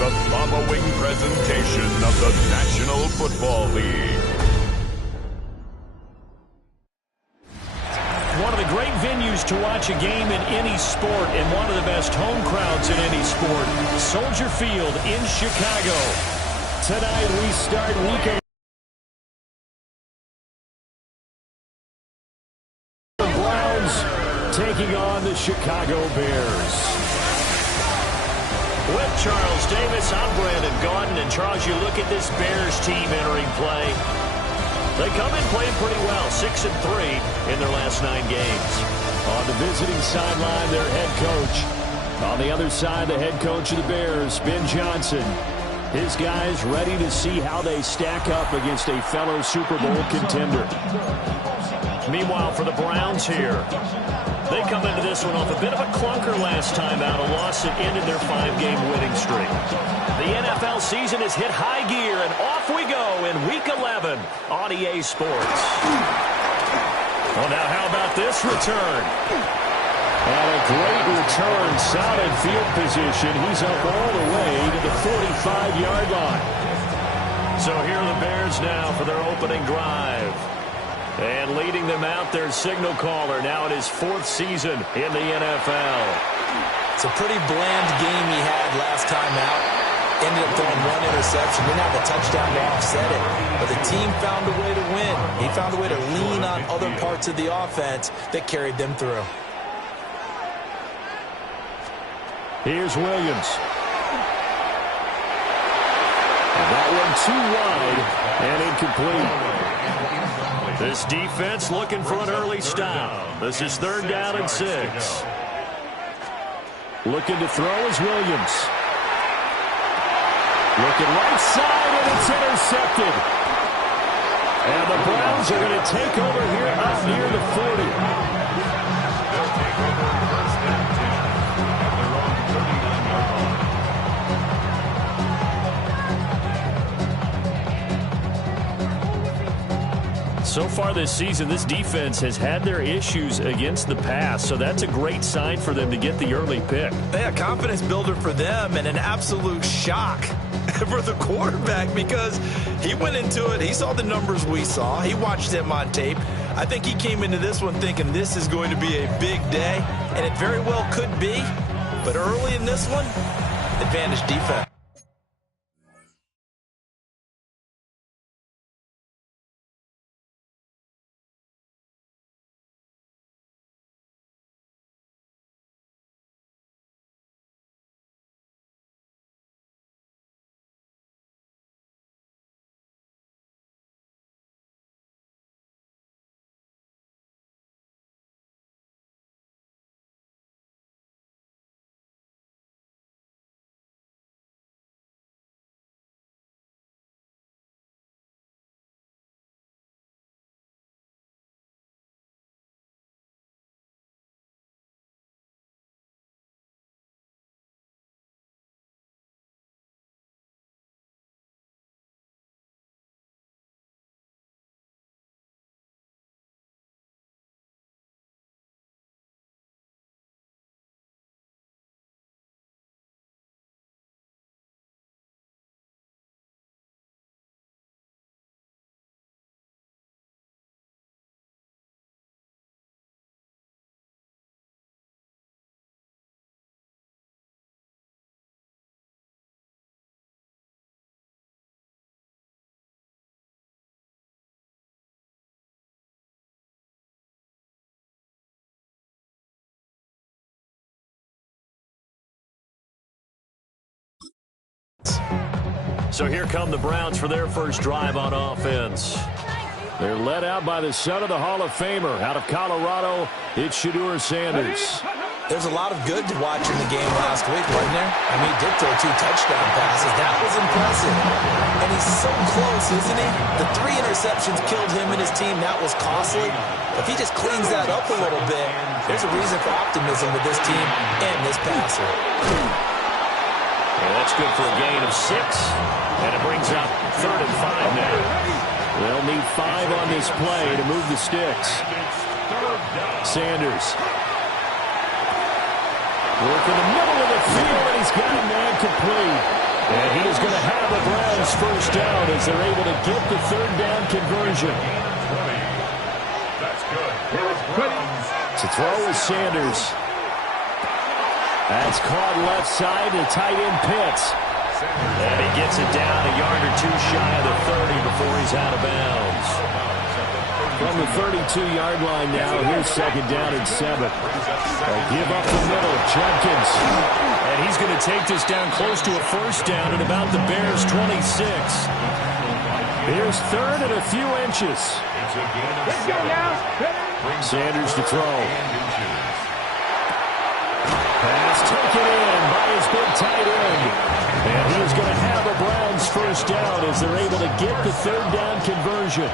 the following presentation of the National Football League. One of the great venues to watch a game in any sport, and one of the best home crowds in any sport, Soldier Field in Chicago. Tonight we start week 11. Browns taking on the Chicago Bears. With Charles Davis, I'm Brandon Gaudin. And Charles, you look at this Bears team entering play. They come in playing pretty well, 6-3 in their last 9 games. On the visiting sideline, their head coach. On the other side, the head coach of the Bears, Ben Johnson. His guys ready to see how they stack up against a fellow Super Bowl contender. Meanwhile, for the Browns here, they come into this one off a bit of a clunker last time out, a loss that ended their 5-game winning streak. The NFL season has hit high gear, and off we go in Week 11 on EA Sports. Well, now how about this return? And a great return, solid field position. He's up all the way to the 45-yard line. So here are the Bears now for their opening drive. And leading them out, their signal caller, now in his 4th season in the NFL. It's a pretty bland game he had last time out. Ended up throwing 1 interception. Didn't have a touchdown to offset it. But the team found a way to win. He found a way to lean on other parts of the offense that carried them through. Here's Williams. And that one too wide and incomplete. This defense looking for an early stop. This is 3rd down and 6. Looking to throw is Williams. Looking right side, and it's intercepted. And the Browns are going to take over here up near the 40. So far this season, this defense has had their issues against the pass, so that's a great sign for them to get the early pick. Yeah, confidence builder for them and an absolute shock for the quarterback because he went into it. He saw the numbers we saw. He watched them on tape. I think he came into this one thinking this is going to be a big day, and it very well could be. But early in this one, advantage defense. So here come the Browns for their first drive on offense. They're led out by the son of the Hall of Famer. Out of Colorado, it's Shedeur Sanders. There's a lot of good to watch in the game last week, wasn't there? I mean, he did throw 2 touchdown passes. That was impressive. And he's so close, isn't he? The 3 interceptions killed him and his team. That was costly. If he just cleans that up a little bit, there's a reason for optimism with this team and this passer. And that's good for a gain of 6. And it brings up 3rd and 5 now. They'll need 5 on this play to move the sticks. Sanders. Work in the middle of the field, and he's got a man complete. And he is going to have the Browns first down as they're able to get the third down conversion. That's good. To throw is Sanders. That's caught left side to tight end Pitts. And he gets it down a yard or two shy of the 30 before he's out of bounds. From the 32-yard line now, here's second down and 7. They give up the middle, Judkins. And he's going to take this down close to a first down at about the Bears' 26. Here's third and a few inches. Let's go now. Sanders to throw. Pass taken in by his big tight end. And he is going to have a Browns first down as they're able to get the third down conversion.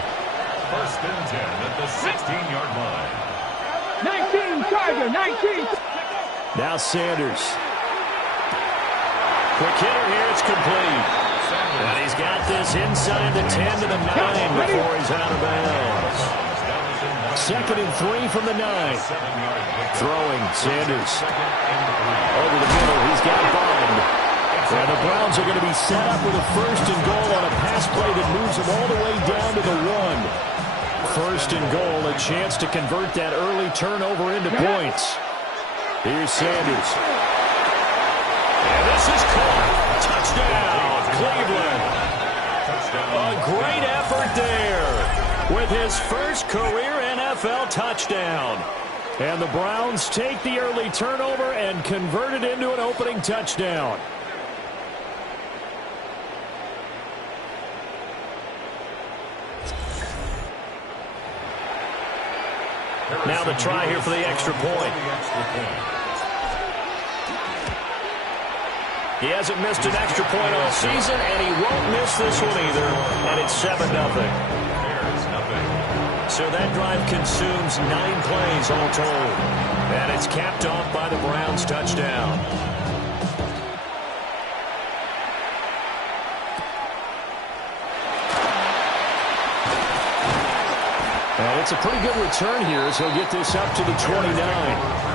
First and 10 at the 16-yard line. 19, Charger, 19. Now Sanders. Quick hitter here, it's complete. And he's got this inside the 10 to the 9 before he's out of bounds. Second and 3 from the 9. Throwing, Sanders. Over the middle, he's got Bond. And the Browns are going to be set up with a first and goal on a pass play that moves them all the way down to the 1. First and goal, a chance to convert that early turnover into points. Here's Sanders. And this is caught. Touchdown, Cleveland. A great effort there with his first career NFL touchdown. And the Browns take the early turnover and convert it into an opening touchdown. Now the try here for the extra point. He hasn't missed an extra point all season, and he won't miss this one either. And it's 7-0. So that drive consumes 9 plays all told. And it's capped off by the Browns' touchdown. And it's a pretty good return here as he'll get this up to the 29.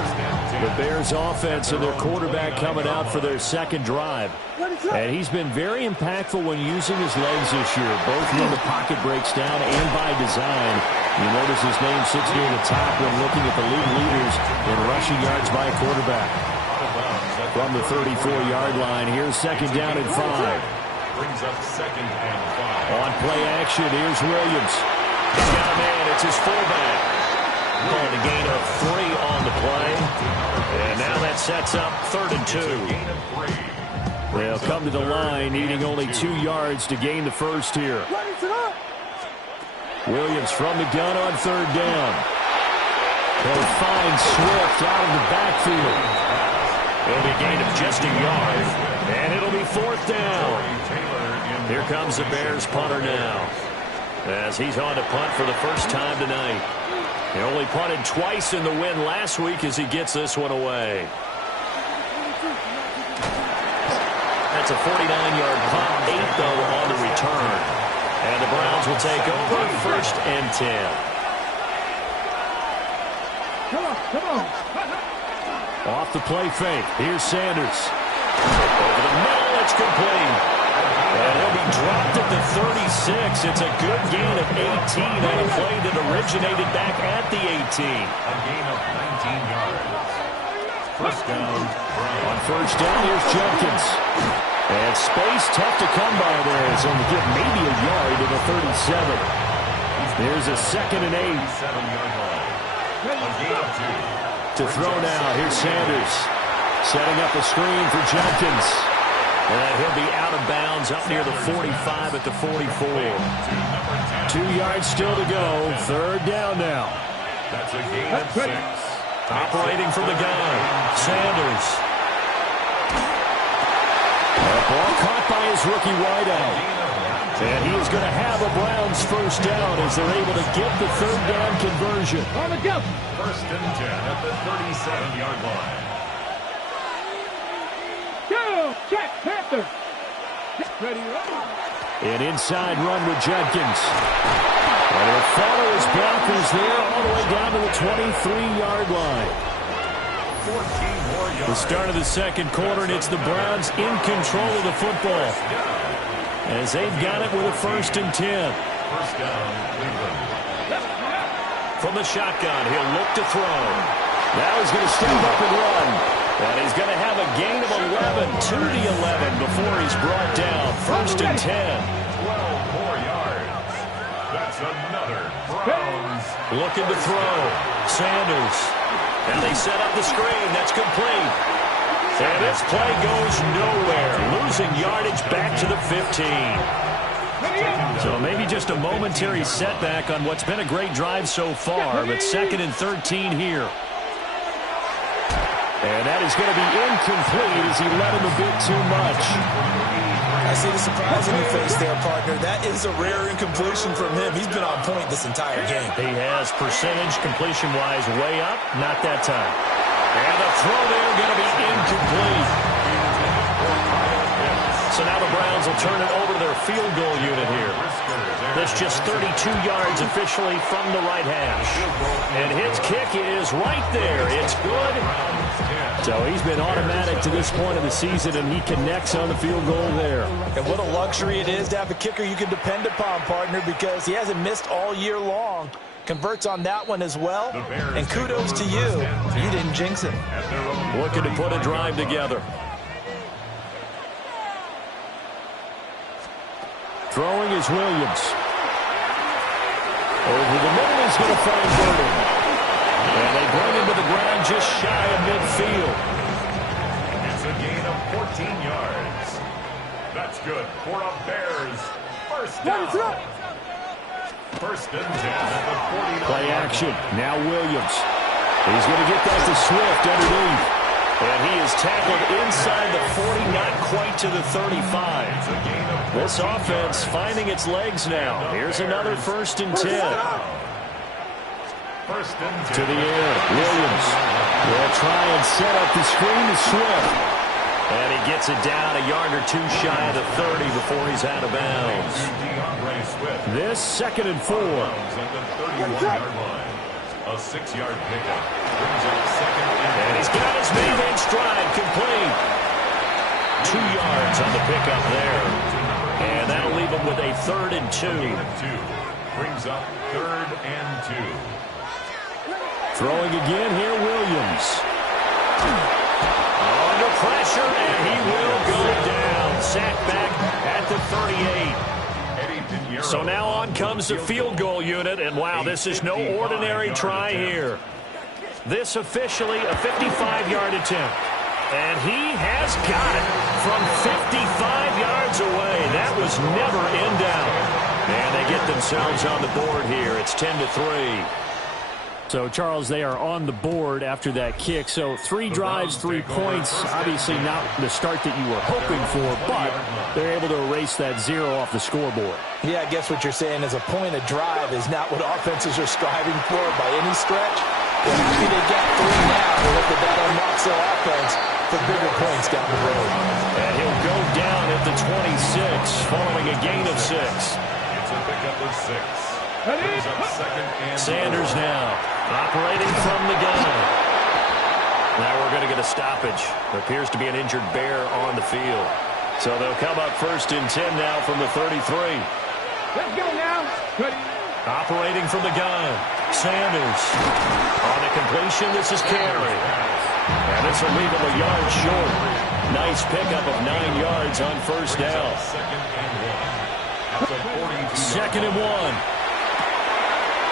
The Bears offense and their quarterback coming out for their second drive. And he's been very impactful when using his legs this year, both when the pocket breaks down and by design. You notice his name sits near the top when looking at the league leaders in rushing yards by a quarterback. From the 34-yard line, here's second down and 5. Brings up second and 5. On play action, here's Williams. He's got a man, it's his fullback. Calling a gain of 3 on the play. And now that sets up 3rd and 2. They'll come to the line, needing only 2 yards to gain the first here. Williams from the gun on 3rd down. He'll find Swift out of the backfield. It'll be a gain of just a yard. And it'll be 4th down. Here comes the Bears punter now, as he's on to punt for the first time tonight. He only punted twice in the win last week as he gets this one away. That's a 49-yard punt, 8 though on the return. And the Browns will take over 1st and 10. Come on. Off the play fake. Here's Sanders. Over the middle, it's complete. And he'll be dropped at the 36. It's a good gain of 18 on a play that originated back at the 18. A gain of 19 yards. First down. On first down, here's Judkins. And space tough to come by there. So he'll get maybe a yard to the 37. There's a 2nd and 8. 7-yard line. A gain of 2. To throw now, here's Sanders. Setting up a screen for Judkins. And he'll be out of bounds up near the 45 at the 44. 2 yards still to go. 3rd down now. That's a gain of 6. Operating from the gun, Sanders. That ball caught by his rookie wideout. And he is going to have a Browns first down as they're able to get the 3rd down conversion. On the go. First and 10 at the 37-yard line. Go. Check. Panther. Ready. An inside run with Judkins. And he'll follow his blockers there all the way down to the 23-yard line. The start of the second quarter, and it's the Browns in control of the football, as they've got it with a 1st and 10. From the shotgun, he'll look to throw. Now he's going to step up and run. And he's going to have a gain of 11 to the 11 before he's brought down. 1st and 10. 12 more yards. That's another Browns. Looking to throw. Sanders. And they set up the screen. That's complete. And this play goes nowhere. Losing yardage back to the 15. So maybe just a momentary setback on what's been a great drive so far, but 2nd and 13 here. And that is going to be incomplete as he led him a bit too much. I see the surprise in your face there, partner. That is a rare incompletion from him. He's been on point this entire game. He has percentage completion-wise way up. Not that time. And the throw there going to be incomplete. So now the Browns will turn it over to their field goal unit here. That's just 32 yards officially from the right hash. And his kick is right there. It's good. So he's been automatic to this point of the season, and he connects on the field goal there. And what a luxury it is to have a kicker you can depend upon, partner, because he hasn't missed all year long. Converts on that one as well. And kudos to you. You didn't jinx it. Looking to put a drive together. Throwing is Williams. Over the middle, he's going to find Burden. And they bring him to the ground just shy of midfield. It's a gain of 14 yards. That's good for a Bears first down. 1st and 10 at the 49. Play action. Now Williams. He's going to get that to Swift underneath. And he is tackled inside the 40, not quite to the 35. This offense finding its legs now. Here's another 1st and 10. To the air, Williams will try and set up the screen to Swift. And he gets it down a yard or two shy of the 30 before he's out of bounds. This 2nd and 4. A 6-yard pickup. Brings up 2nd and he's got his man in stride, complete. 2 yards on the pickup there. And that'll leave him with a 3rd and 2. Brings up 3rd and 2. Throwing again here, Williams. Under pressure, and he will go down. Sacked back at the 38. So now on comes the field goal unit, and wow, this is no ordinary try here. This officially a 55-yard attempt. And he has got it from 55 yards away. That was never in doubt. And they get themselves on the board here. It's 10-3. So, Charles, they are on the board after that kick. So 3 drives, 3 points. Obviously not the start that you were hoping for, but they're able to erase that 0 off the scoreboard. Yeah, I guess what you're saying is a point of drive is not what offenses are striving for by any stretch. They're happy they got 3 now. They hope that unlocks their offense for bigger points down the road. And he'll go down at the 26 following a gain of 6. It's a pickup of 6. Sanders now operating from the gun. Now we're going to get a stoppage. There appears to be an injured Bear on the field. So they'll come up 1st and 10 now from the 33. Let's go now. Operating from the gun. Sanders. On the completion, this is Carey. And this will leave him a yard short. Nice pickup of 9 yards on 1st down. 2nd and 1.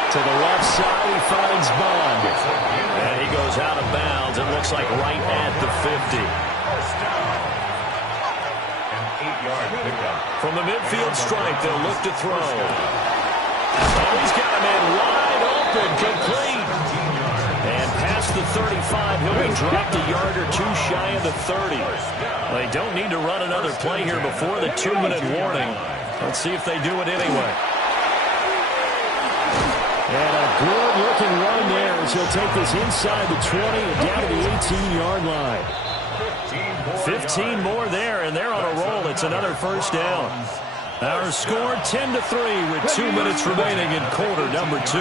To the left side, he finds Bond. And he goes out of bounds. It looks like right at the 50. An 8-yard pickup. From the midfield stripe, they'll look to throw. Oh, he's got a man wide open, complete. And past the 35, he'll be dropped a yard or 2 shy of the 30. They don't need to run another play here before the 2-minute warning. Let's see if they do it anyway. And a good-looking run there as he'll take this inside the 20 and down to the 18-yard line. 15 more there, and they're on a roll. It's another 1st down. Our score 10-3 with 2 minutes remaining in quarter number 2.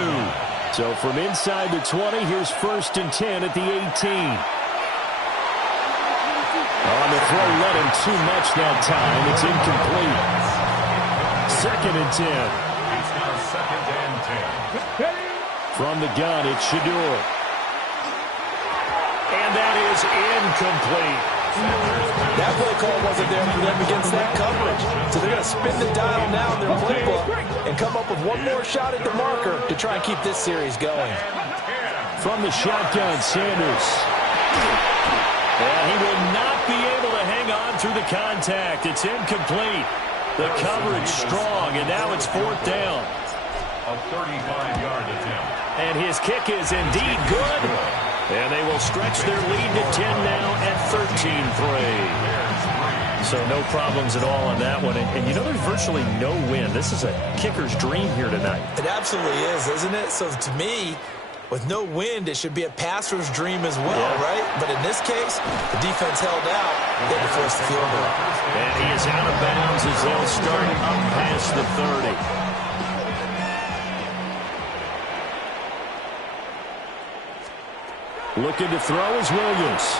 So from inside the 20, here's 1st and 10 at the 18. throw led him too much that time. It's incomplete. 2nd and 10. It's now 2nd and 10. From the gun, it's Shedeur. And that is incomplete. That play call wasn't there for them against that coverage. So they're going to spin the dial now in their playbook and come up with one more shot at the marker to try and keep this series going. From the shotgun, Sanders. And he will not be able to hang on through the contact. It's incomplete. The coverage strong, and now it's 4th down. A 35-yard attempt. And his kick is indeed good. And they will stretch their lead to 10 now at 13-3. So no problems at all on that one. And you know there's virtually no wind. This is a kicker's dream here tonight. It absolutely is, isn't it? So to me, with no wind, it should be a passer's dream as well, right? But in this case, the defense held out. They had to force the field goal. And he is out of bounds as they'll start up past the 30. Looking to throw is Williams.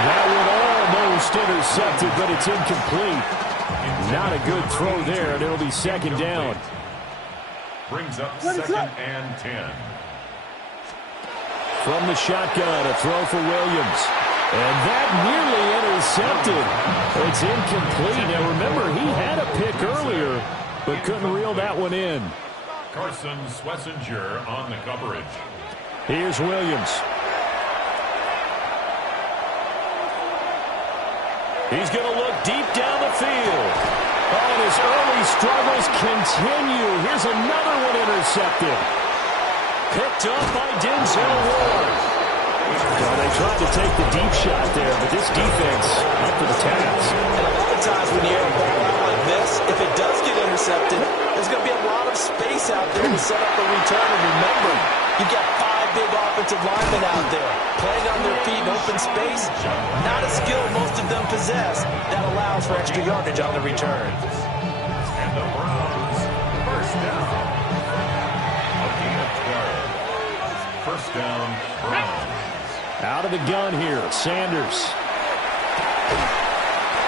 That one almost intercepted, but it's incomplete. Not a good throw there, and it'll be 2nd down. Brings up 2nd and 10. From the shotgun, a throw for Williams. And that nearly intercepted. It's incomplete. Now remember, he had a pick earlier, but couldn't reel that one in. Carson Schlesinger on the coverage. Here's Williams. He's going to look deep down the field. Oh, and his early struggles continue. Here's another one intercepted. Picked up by Denzel Ward. Well, they tried to take the deep shot there, but this defense up to the task. And a lot of times when you air a ball out like this, if it does get intercepted, there's going to be a lot of space out there to set up a return. And remember, you've got 5 big offensive linemen out there playing on their feet in open space. Not a skill most of them possess that allows for extra yardage on the return. And the Browns, 1st down. A gain of 12. 1st down, Browns. Out of the gun here, Sanders.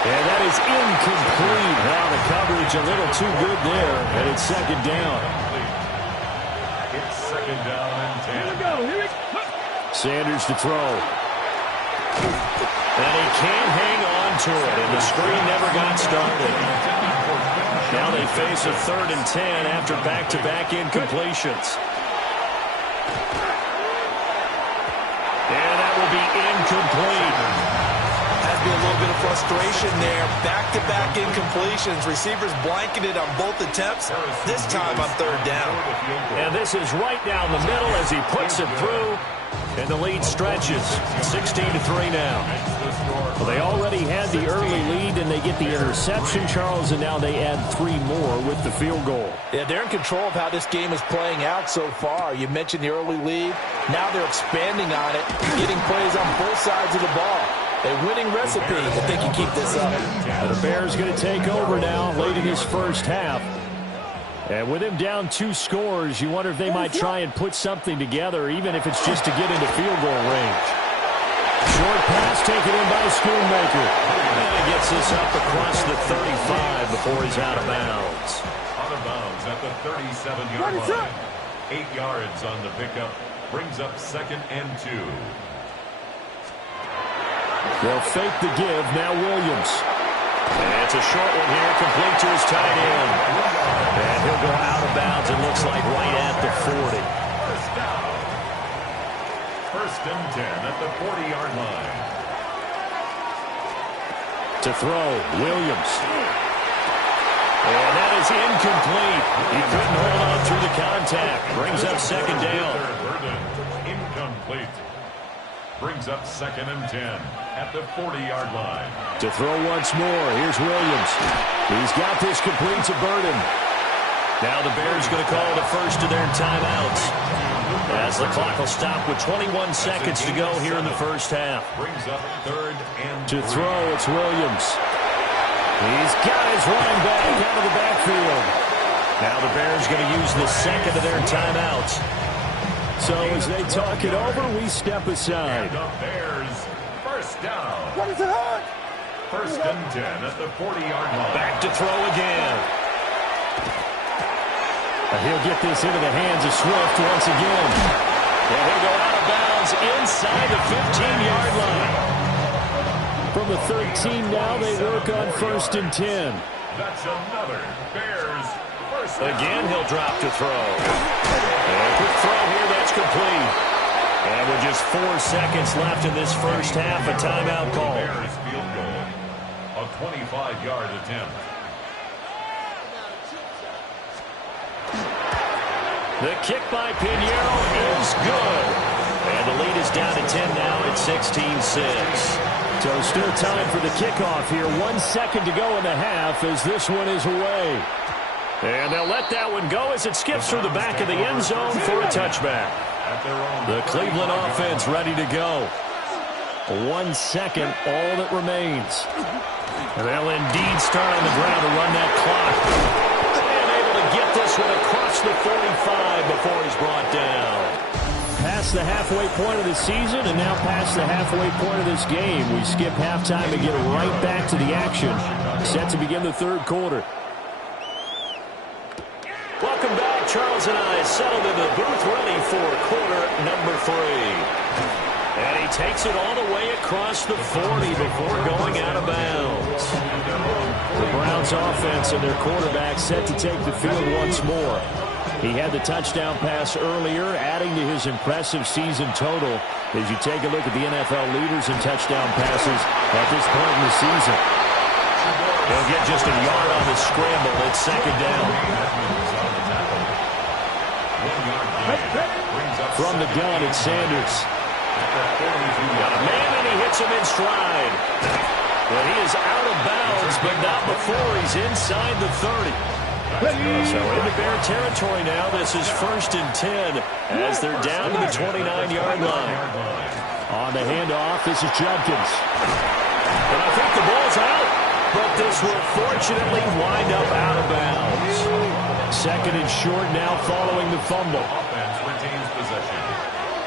And that is incomplete. Now the coverage a little too good there, and it's 2nd down. It's 2nd down and 10. Sanders to throw. And he can't hang on to it, and the screen never got started. Now they face a 3rd and 10 after back-to-back incompletions. And that will be incomplete. Has been a little bit of frustration there. Back-to-back incompletions. Receivers blanketed on both attempts. This time on 3rd down. And this is right down the middle as he puts it through. And the lead stretches. 16-3 now. Well, they already had the early lead, and they get the interception, Charles, and now they add 3 more with the field goal. Yeah, they're in control of how this game is playing out so far. You mentioned the early lead. Now they're expanding on it, getting plays on both sides of the ball. A winning recipe if they can keep this up. And the Bears going to take over now late in this first half. And with him down 2 scores, you wonder if they might try and put something together, even if it's just to get into field goal range. Short pass taken in by Schoonmaker. And he gets this up across the 35 before he's out of bounds. Out of bounds at the 37-yard line. 8 yards on the pickup. Brings up 2nd and 2. They'll fake the give. Now Williams. And it's a short one here, complete to his tight end. And he'll go out of bounds, it looks like, right at the 40. 1st down. 1st and 10 at the 40-yard line. To throw, Williams. And that is incomplete. He couldn't hold on through the contact. Brings up 2nd down. Burden, incomplete. Brings up 2nd and 10 at the 40-yard line. To throw once more, here's Williams. He's got this complete to Burden. Now the Bears going to call the first of their timeouts, as the clock will stop with 21 seconds to go here in the first half. Brings up 3rd and To throw, it's Williams. He's got his running back out of the backfield. Now the Bears going to use the second of their timeouts. So as they talk it over, we step aside. And the Bears, 1st First down. What is it hurt? First and 10 at the 40-yard line. Back to throw again. He'll get this into the hands of Swift once again. And he'll go out of bounds inside the 15-yard line. From the 13 now, they work on first and 10. That's another Bears first down. Again, he'll drop to throw. And a quick throw here, that's complete. And with just 4 seconds left in this first half, a timeout call. Bears field goal. A 25-yard attempt. The kick by Pinheiro is good. And the lead is down to 10 now at 16-6. So still time for the kickoff here. 1 second to go in the half as this one is away. And they'll let that one go as it skips through the back of the end zone for a touchback. The Cleveland offense ready to go. 1 second, all that remains. They'll indeed start on the ground to run that clock. And able to get this one across the 45 before he's brought down. Past the halfway point of the season and now past the halfway point of this game. We skip halftime and get right back to the action. Set to begin the third quarter. Welcome back. Charles and I settled in the booth ready for quarter number 3. And he takes it all the way across the 40 before going out of bounds. The Browns offense and their quarterback set to take the field once more. He had the touchdown pass earlier, adding to his impressive season total as you take a look at the NFL leaders in touchdown passes at this point in the season. He'll get just a yard on the scramble. It's second down. From the gun, it's Sanders. Got a man, and he hits him in stride. But he is out of bounds, but not before he's inside the 30. So into Bear territory now. This is first and 10 as they're down to the 29-yard line. On the handoff, this is Judkins. And I think the ball's out, but this will fortunately wind up out of bounds. Second and short now following the fumble. Offense retains possession.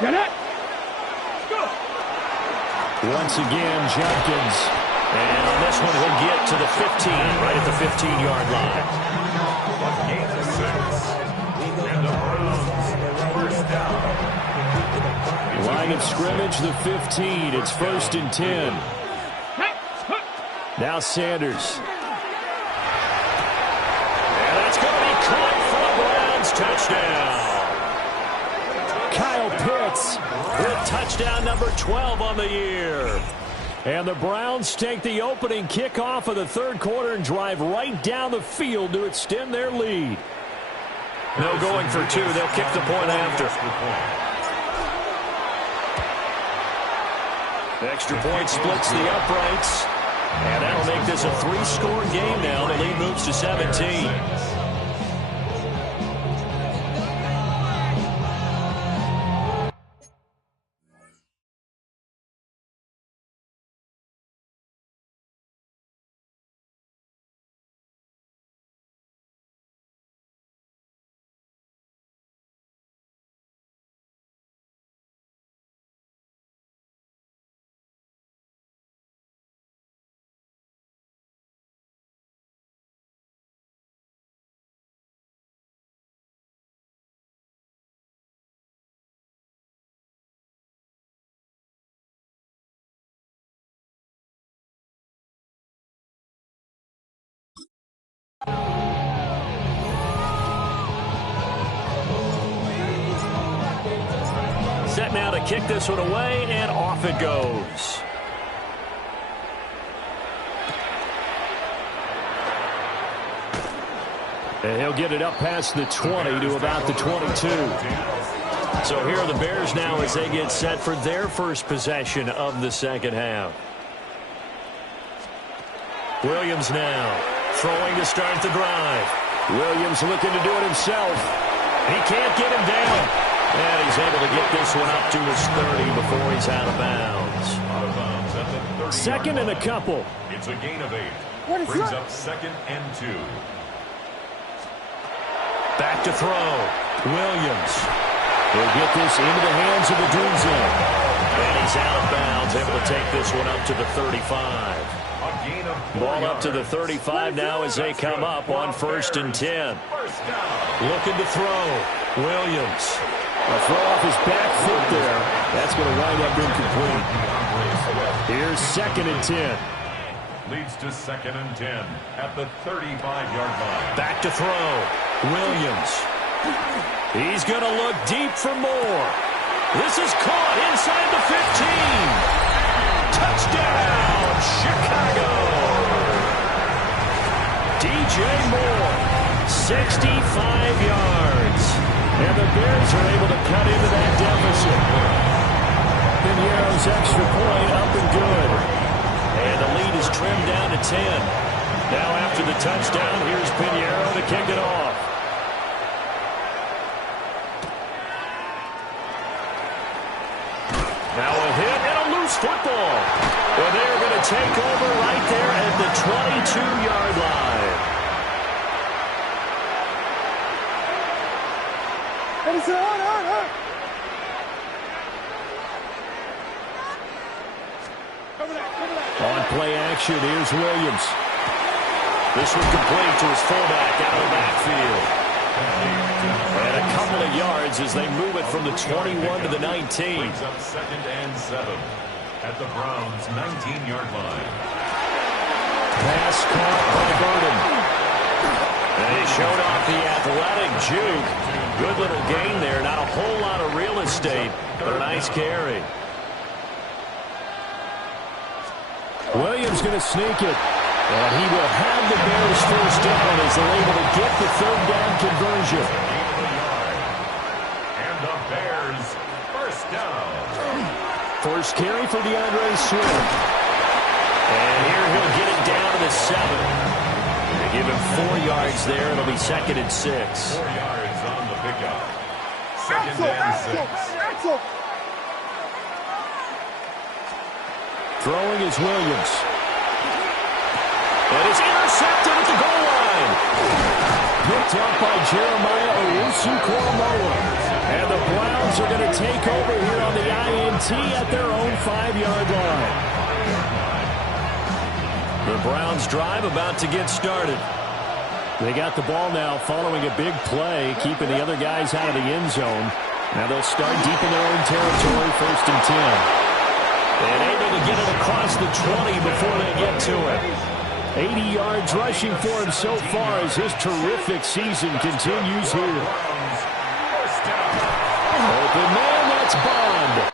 Get it. Once again, Judkins. And on this one, he'll get to the 15, right at the 15-yard line. Gain of 6. And the Browns first down. Line of scrimmage, the 15. It's first and 10. Now Sanders. And that's going to be caught for the Browns. Touchdown. Kyle Pitts with touchdown number 12 on the year. And the Browns take the opening kickoff of the third quarter and drive right down the field to extend their lead. No going for 2. They'll kick the point after. The extra point splits the uprights. And that'll make this a 3-score game now. The lead moves to 17. Set now to kick this one away, and off it goes. And he'll get it up past the 20 to about the 22. So here are the Bears now as they get set for their first possession of the second half. Williams now throwing to start the drive. Williams looking to do it himself. He can't get him down. And he's able to get this one up to his 30 before he's out of bounds. Out of bounds at the 30. Second and a couple. It's a gain of 8. Brings up second and 2. Back to throw. Williams. He'll get this into the hands of the Dunze. And he's out of bounds, able to take this one up to the 35. Ball up to the 35 now as they come up on 1st and 10. Looking to throw. Williams. A throw off his back foot there. That's going to wind up incomplete. Here's 2nd and 10. Leads to 2nd and 10 at the 35-yard line. Back to throw. Williams. He's going to look deep for more. This is caught inside the 15. Touchdown, Chicago. DJ Moore, 65 yards. And the Bears are able to cut into that deficit. Piñeiro's extra point up and good. And the lead is trimmed down to 10. Now after the touchdown, here's Piñeiro to kick it off. Now a hit and a loose football. Well, they're going to take over right there at the 22-yard line. On play action, here's Williams. This one complete to his fullback out of the backfield. And a couple of yards as they move it from the 21 to the 19. Brings up 2nd and 7 at the Browns' 19-yard line. Pass caught by Burden. And he showed off the athletic juke. Good little gain there. Not a whole lot of real estate, but a nice carry. Williams going to sneak it. And he will have the Bears first down as they're able to get the 3rd down conversion. And the Bears first down. First carry for DeAndre Swift. And here he'll get it down to the 7. They give him 4 yards there. It'll be 2nd and 6. 4 yards on the pickup. 2nd and 6. Throwing is Williams. And it's intercepted at the goal line. Picked up by Jeremiah Owusu-Koramoah. And the Browns are going to take over here on the INT at their own 5-yard line. The Browns drive about to get started. They got the ball now following a big play, keeping the other guys out of the end zone. Now they'll start deep in their own territory, 1st and 10. And able to get it across the 20 before they get to it. 80 yards rushing for him so far as his terrific season continues here. Open man, that's Bond.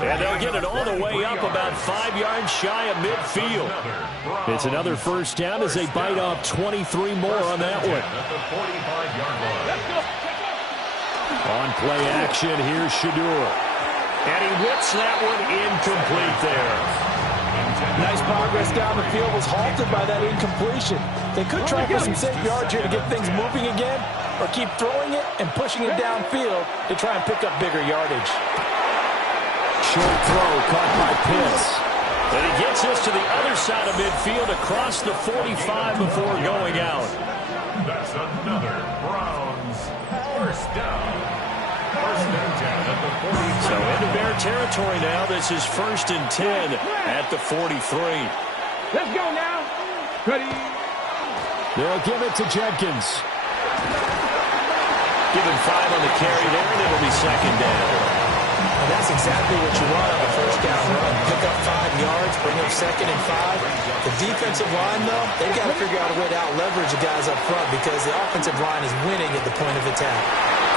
And they'll get it all the way up about 5 yards shy of midfield. It's another first down as they bite off 23 more on that one. On play action, here's Shedeur. And he whips that one incomplete there. Nice progress down the field, was halted by that incompletion. They could try for some safe yards here to get things moving again, or keep throwing it and pushing it downfield to try and pick up bigger yardage. Short throw caught by Pitts. And he gets us to the other side of midfield across the 45 before going out. That's another Browns first down. First and 10 at the 43. So into Bear territory now. This is 1st and 10 at the 43. Let's go now. Ready. They'll give it to Jenkins. Give him 5 on the carry there, and it'll be 2nd down. And that's exactly what you want on a first down run. Pick up 5 yards, bring up 2nd and 5. The defensive line, though, they've got to figure out a way to out-leverage the guys up front because the offensive line is winning at the point of attack.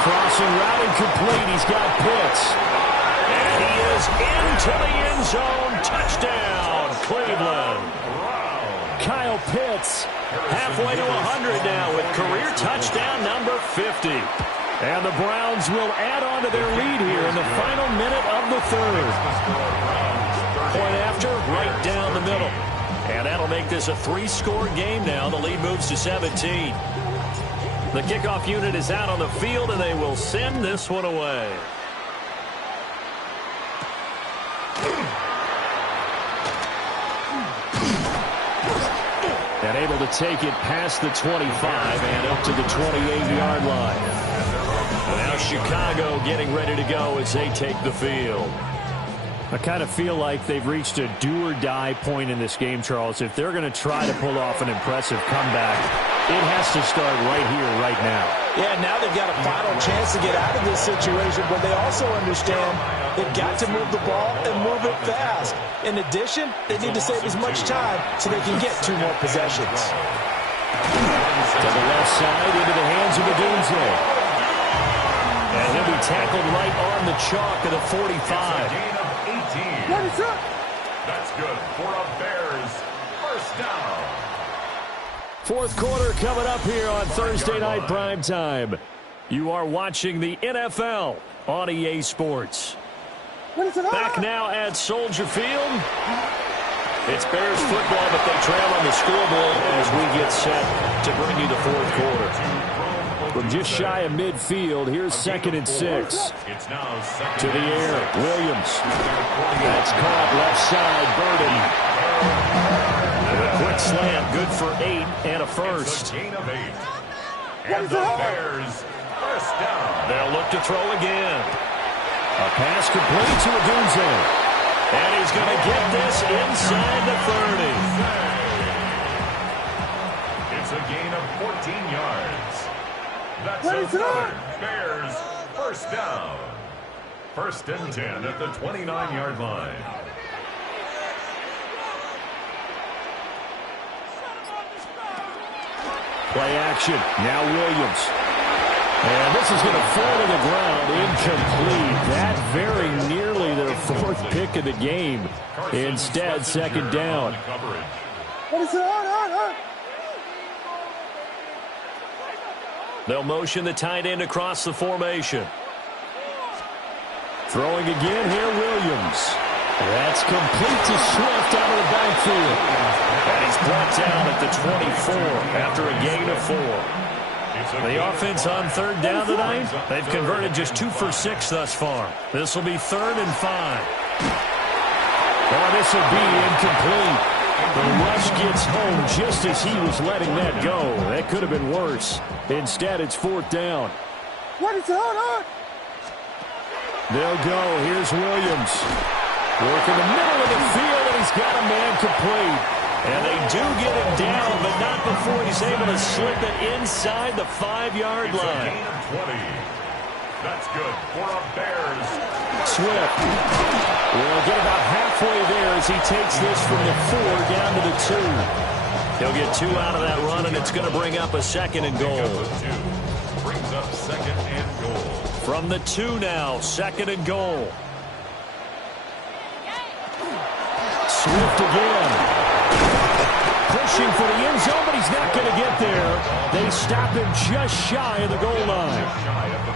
Crossing route incomplete. He's got Pitts. And he is into the end zone. Touchdown, Cleveland. Kyle Pitts. Halfway to 100 now with career touchdown number 50. And the Browns will add on to their lead here in the final minute of the 3rd. Point after, right down the middle. And that'll make this a 3-score game now. The lead moves to 17. The kickoff unit is out on the field, and they will send this one away. And able to take it past the 25 and up to the 28-yard line. Now Chicago getting ready to go as they take the field. I kind of feel like they've reached a do-or-die point in this game, Charles. If they're going to try to pull off an impressive comeback, it has to start right here, right now. Yeah, now they've got a final chance to get out of this situation, but they also understand they've got to move the ball and move it fast. In addition, they need to save as much time so they can get 2 more possessions. To the left side, into the hands of Odunze. And he'll be tackled right on the chalk of the 45. That's good for a Bears first down. Fourth quarter coming up here on Thursday Night Primetime. You are watching the NFL on EA Sports. Back now at Soldier Field. It's Bears football, but they trail on the scoreboard as we get set to bring you the fourth quarter. From just shy of midfield, here's 2nd and 6. To the air, Williams. That's caught left side, Burden. And a quick slant, good for 8 and a first. Gain of 8. And the Bears first down. They'll look to throw again. A pass complete to Odunze. And he's going to get this inside the 30. It's a gain of 14 yards. That's another Bears first down. 1st and 10 at the 29-yard line. Play action. Now Williams. And this is going to fall to the ground. Incomplete. That very nearly their 4th pick of the game. Instead, 2nd down. They'll motion the tight end across the formation. Throwing again here, Williams. That's complete to Swift out of the backfield. And he's brought down at the 24 after a gain of 4. The offense on 3rd down tonight, they've converted just 2 for 6 thus far. This will be 3rd and 5. Oh, this will be incomplete. The rush gets home just as he was letting that go. That could have been worse. Instead, it's 4th down. They'll go. Here's Williams. Working the middle of the field, and he's got a man complete. And they do get him down, but not before he's able to slip it inside the 5-yard line. Gain of 20. That's good for a Bears. Swift will get about halfway there as he takes this from the 4 down to the 2. He'll get 2 out of that run, and it's going to bring up a 2nd and goal. Brings up 2nd and goal. From the 2 now, 2nd and goal. Swift again. Pushing for the end zone, but he's not going to get there. They stop him just shy of the goal line.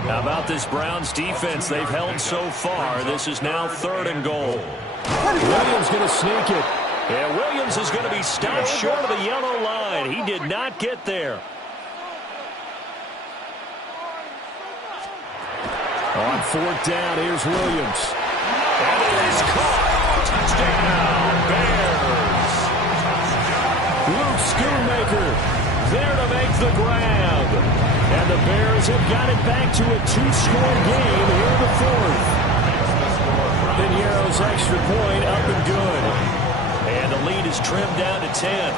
How about this Browns defense they've held so far? This is now 3rd and goal. Williams going to sneak it. Yeah, Williams is going to be stopped short of the yellow line. He did not get there. On 4th down, here's Williams. And it is caught. Touchdown, Bears. Luke Schoonmaker there to make the grab. And the Bears have got it back to a 2-score game here in the 4th. Piniero's extra point up and good. And the lead is trimmed down to 10.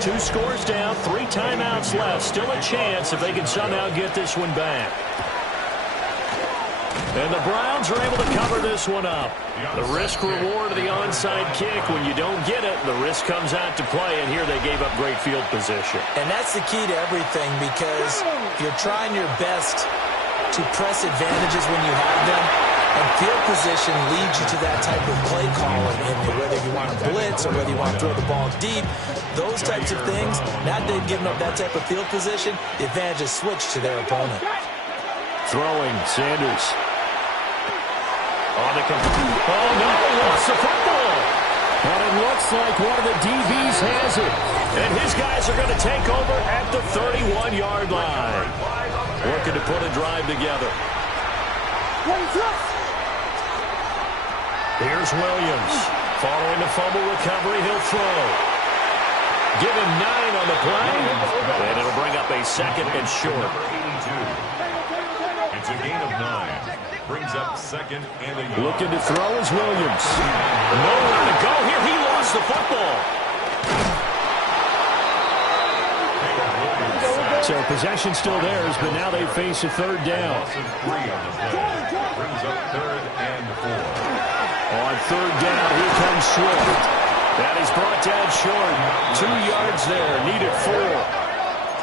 2 scores down, 3 timeouts left. Still a chance if they can somehow get this one back. And the Browns are able to cover this one up. The risk-reward of the onside kick, when you don't get it, the risk comes out to play, and here they gave up great field position. And that's the key to everything, because you're trying your best to press advantages when you have them, and field position leads you to that type of play calling, and whether you want to blitz or whether you want to throw the ball deep, those types of things, now that they've given up that type of field position, the advantage is switched to their opponent. Throwing, Sanders. Oh, no, lost the football. But it looks like one of the DBs has it. And his guys are going to take over at the 31-yard line. Working to put a drive together. Here's Williams. Following the fumble recovery, he'll throw. Give him 9 on the play. And it'll bring up a second and short. It's a gain of 9. Brings up second and a yard. Looking to throw is Williams. Nowhere to go here. He lost the football. So possession still theirs, but now they face a third down. Brings up third and 4. On third down, here comes Swift. That is brought down short. 2 yards there. Needed 4.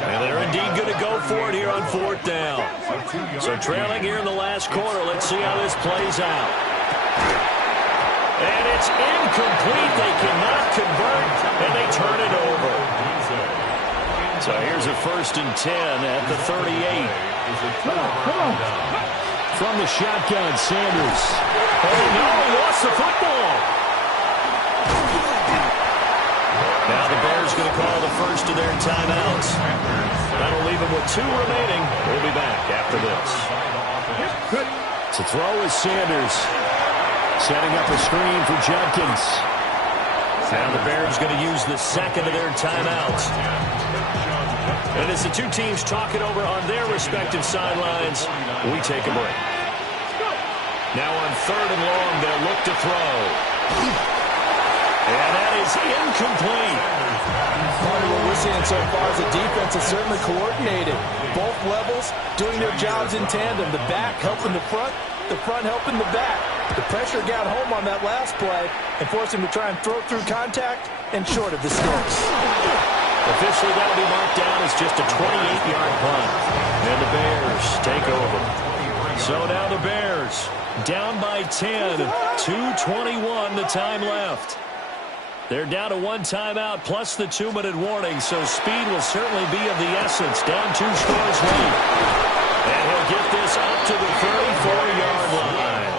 And they're indeed going to go for it here on fourth down. So trailing here in the last quarter. Let's see how this plays out. And it's incomplete. They cannot convert, and they turn it over. So here's a 1st and 10 at the 38. From the shotgun, Sanders. Oh, no, he lost the football. Now the Bears going to call the first of their timeouts. That'll leave them with 2 remaining. We'll be back after this. To throw is Sanders. Setting up a screen for Judkins. Now the Bears going to use the second of their timeouts. And as the 2 teams talk it over on their respective sidelines, we take a break. Now on 3rd and long, they'll look to throw. And that is incomplete. What we're seeing so far is the defense is certainly coordinated. Both levels doing their jobs in tandem. The back helping the front helping the back. The pressure got home on that last play and forced him to try and throw through contact and short of the sticks. Officially, that'll be marked down as just a 28-yard punt. And the Bears take over. So now the Bears down by 10. 2:21 the time left. They're down to 1 timeout plus the 2-minute warning, so speed will certainly be of the essence. Down 2 scores late. And he'll get this up to the 34-yard line.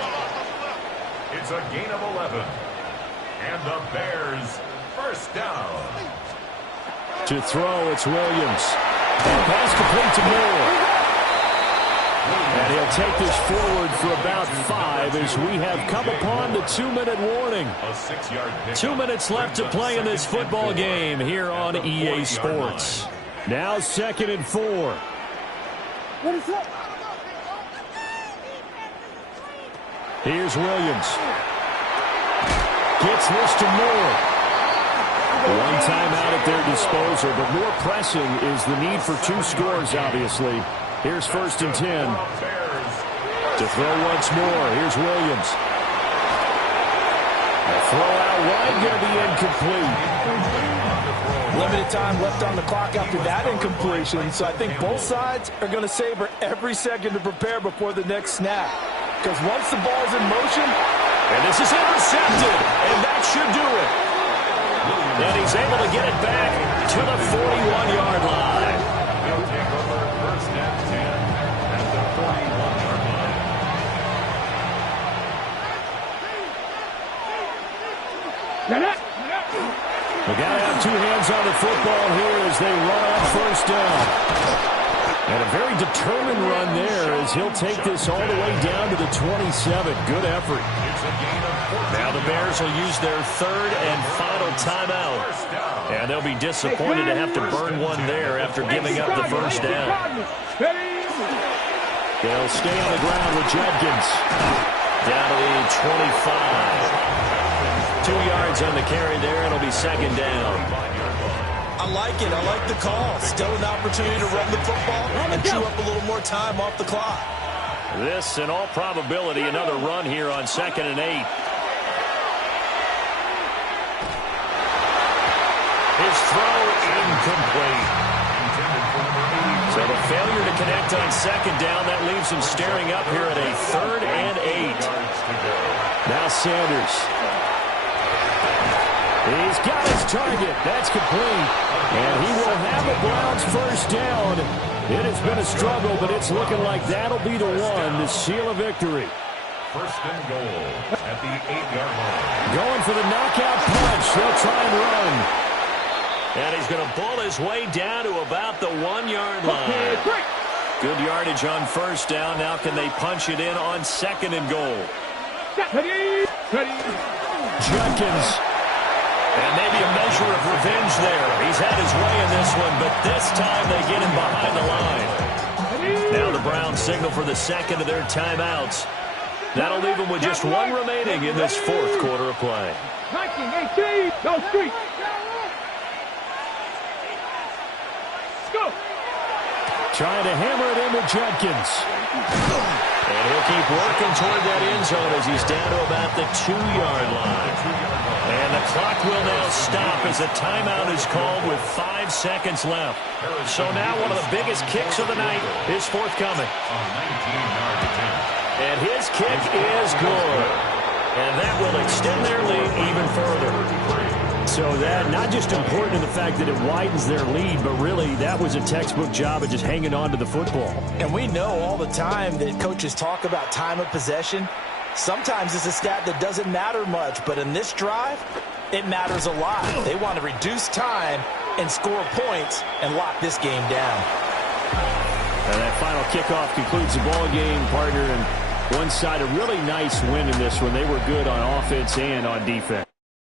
It's a gain of 11. And the Bears first down. To throw, it's Williams. And pass complete to Moore. And he'll take this forward for about 5 as we have come upon the 2-minute warning. A 6-yard pick. 2 minutes left to play in this football game here on EA Sports. Now 2nd and 4. Here's Williams. Gets this to Moore. 1 timeout at their disposal, but more pressing is the need for 2 scores, obviously. Here's 1st and 10. To throw once more. Here's Williams. A throw out wide, going to be incomplete. Limited time left on the clock after that incompletion, so I think both sides are going to savor every second to prepare before the next snap. Because once the ball's in motion... And this is intercepted, and that should do it. And he's able to get it back to the 41-yard line. He'll take over 1st and 10 at the 41-yard line. We got to have 2 hands on the football here as they run on 1st down. And a very determined run there as he'll take this all the way down to the 27. Good effort. Now the Bears will use their 3rd and final timeout. And they'll be disappointed to have to burn one there after giving up the 1st down. They'll stay on the ground with Judkins. Down to the 25. 2 yards on the carry there. It'll be 2nd down. I like it. I like the call. Still an opportunity to run the football and chew up a little more time off the clock. This, in all probability, another run here on 2nd and 8. His throw incomplete. So the failure to connect on 2nd down, that leaves him staring up here at a 3rd and 8. Now Sanders. He's got his target. That's complete. And he will have the Browns 1st down. It has been a struggle, but it's looking like that'll be the one to seal a victory. 1st and goal at the 8-yard line. Going for the knockout punch. They'll try and run. And he's going to bull his way down to about the 1-yard line. Good yardage on first down. Now can they punch it in on 2nd and goal? Judkins. And maybe a measure of revenge there. He's had his way in this one, but this time they get him behind the line. Now the Browns signal for the 2nd of their timeouts. That'll leave them with just 1 remaining in this 4th quarter of play. 19-18, go street. Go. Trying to hammer it in with Judkins. And he'll keep working toward that end zone as he's down to about the 2-yard line. And the clock will now stop as a timeout is called with 5 seconds left. So now one of the biggest kicks of the night is forthcoming. And his kick is good. And that will extend their lead even further. So that, not just important in the fact that it widens their lead, but really that was a textbook job of just hanging on to the football. And we know all the time that coaches talk about time of possession. Sometimes it's a stat that doesn't matter much, but in this drive, it matters a lot. They want to reduce time and score points and lock this game down. And that final kickoff concludes the ball game, partner. And one side, a really nice win in this one. They were good on offense and on defense.